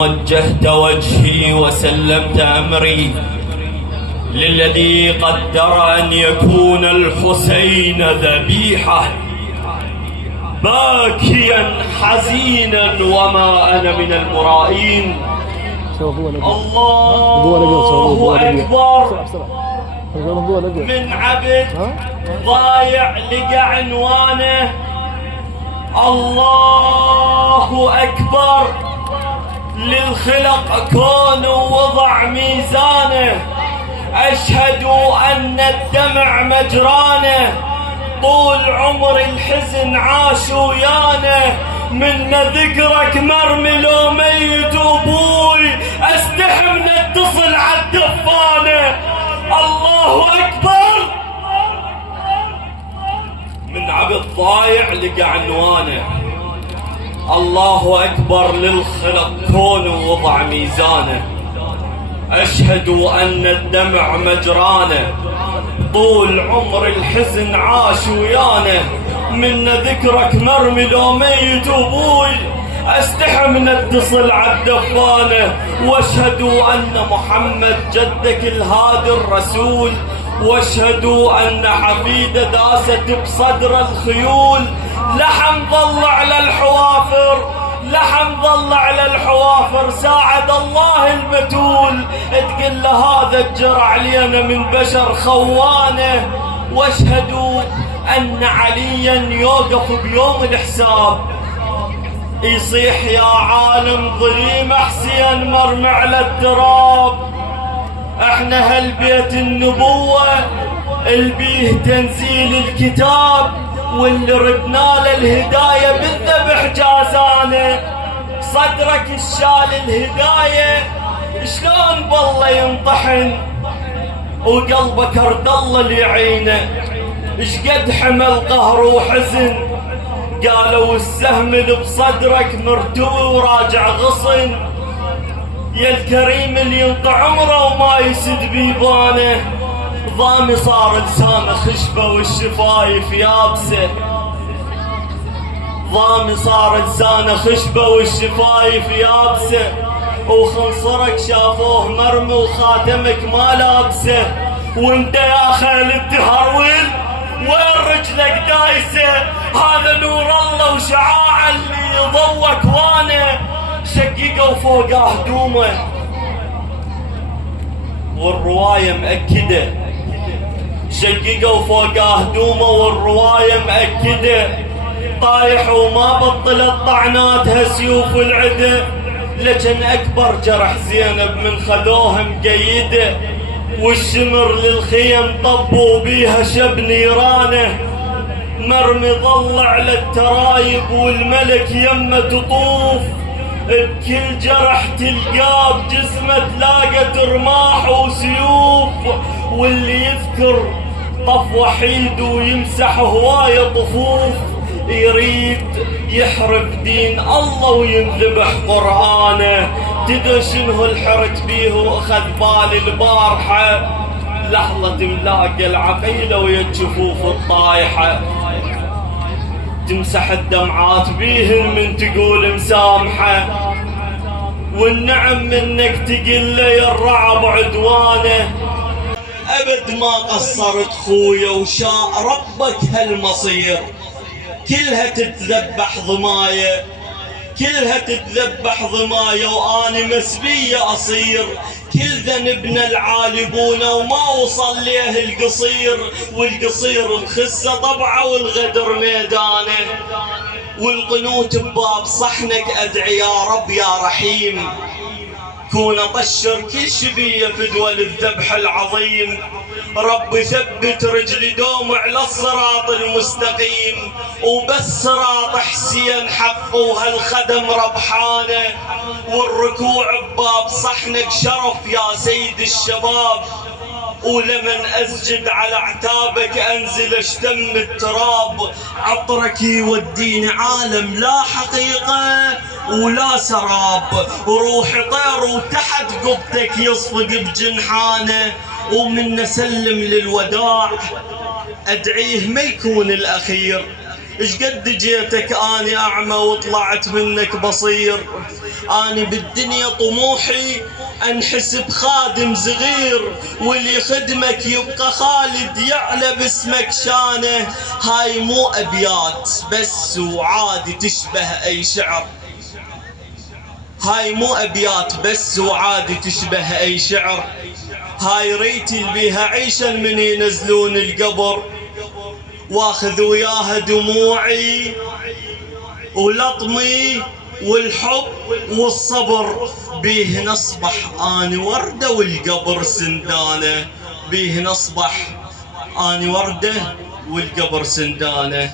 وجهت وجهي وسلمت أمري للذي قدر أن يكون الحسين ذبيحة، باكيا حزينا وما أنا من المرائين. الله أكبر من عبد ضايع لقى عنوانه. الله أكبر للخلق كون ووضع ميزانه. أشهد أن الدمع مجرانه، طول عمر الحزن عاش ويانه. من ذكرك مرمي لو ميت أبوي، أستحم نتصل عالدفانة. الله أكبر من عبد ضايع لقى عنوانه. الله أكبر للخلق كون ووضع ميزانه. أشهد أن الدمع مجرانه، طول عمر الحزن عاش ويانه. من ذكرك مرمي لو ميت أبوي، أستحم نتصل عالدفانة. واشهد أن محمد جدك الهادي الرسول، واشهد أن حفيدة داست بصدر الخيول. لحم ظل على الحوافر، لحم ظل على الحوافر، ساعد الله المتول. تقل له هذا الجرع لينا من بشر خوانه. واشهدوا أن عليا يوقف بيوم الحساب، يصيح يا عالم ظليم حسين مرمى على التراب. احنا هالبيت النبوة البيه تنزيل الكتاب، واللي ردنا له الهداية بالذبح جازانه. صدرك الشال الهداية شلون بالله ينطحن، وقلبك ارد الله اللي يعينه. اشقد حمل قهر وحزن، قالوا السهم اللي بصدرك مرتوي وراجع غصن. يا الكريم اللي ينطع عمره وما يسد بيبانه، ضامي صار لسانه خشبه والشفايف يابسه. ضامي صار لسانه خشبه والشفايف يابسه. وخنصرك شافوه مرمي وخاتمك ما لابسه. وانت يا خيل التهرول وين رجلك دايسه؟ هذا نور الله وشعاع اللي يضوى كوانه. شققوا فوقه هدومه والروايه مأكده، شققوا فوقه هدومه والروايه مأكده. طايح وما بطلت طعناتها سيوف العده، لكن اكبر جرح زينب من خذوها مقيده. والشمر للخيم طبوا بيها شب نيرانه. مرمي ظل على الترايب والملك يمه تطوف، بكل جرح تلقاه بجسمه تلاقت رماح وسيوف. واللي يذكر طف وحيد ويمسح هوايه طفوف، يريد يحرف دين الله وينذبح قرآنه. تدري شنو الحرت بيه واخذ بالي البارحه؟ لحظة ملاقى العقيلة ويا الجفوف الطايحة، تمسح الدمعات بيهن من تقول مسامحة. والنعم منك تقل لي الرعب عدوانه. أبد ما قصرت خويا وشاء ربك هالمصير، كلها تتذبح ضماية، كلها تتذبح ضماية. وأنا مسبية أصير كل ذنبنا العالبونة وما وصل ليه القصير. والقصير الخسة طبعه والغدر ميدانه. والقنوت بباب صحنك أدعي يا رب يا رحيم، كون أطشر كل شبيه فدوى للذبح العظيم. رب ثبت رجلي دوم على الصراط المستقيم، وبس صراط حسين حق وهالخدم ربحانه. والركوع بباب صحنك شرف يا سيد الشباب، ولمن أسجد على اعتابك أنزل اشتم التراب. عطرك يوديني عالم لا حقيقة ولا سراب، وروحي طير وتحت قبتك يصفق بجنحانه. ومن نسلم للوداع أدعيه ما يكون الأخير، ايش قد جيتك اني اعمى وطلعت منك بصير. اني بالدنيا طموحي انحسب خادم صغير، واللي يخدمك يبقى خالد يعلى باسمك شانه. هاي مو ابيات بس وعادي تشبه اي شعر، هاي مو ابيات بس وعادي تشبه اي شعر. هاي ريتي بيها عيشا من ينزلون القبر، واخذ وياها دموعي ولطمي والحب والصبر. بيه نصبح اني وردة والقبر سندانة، بيه نصبح اني وردة والقبر سندانة.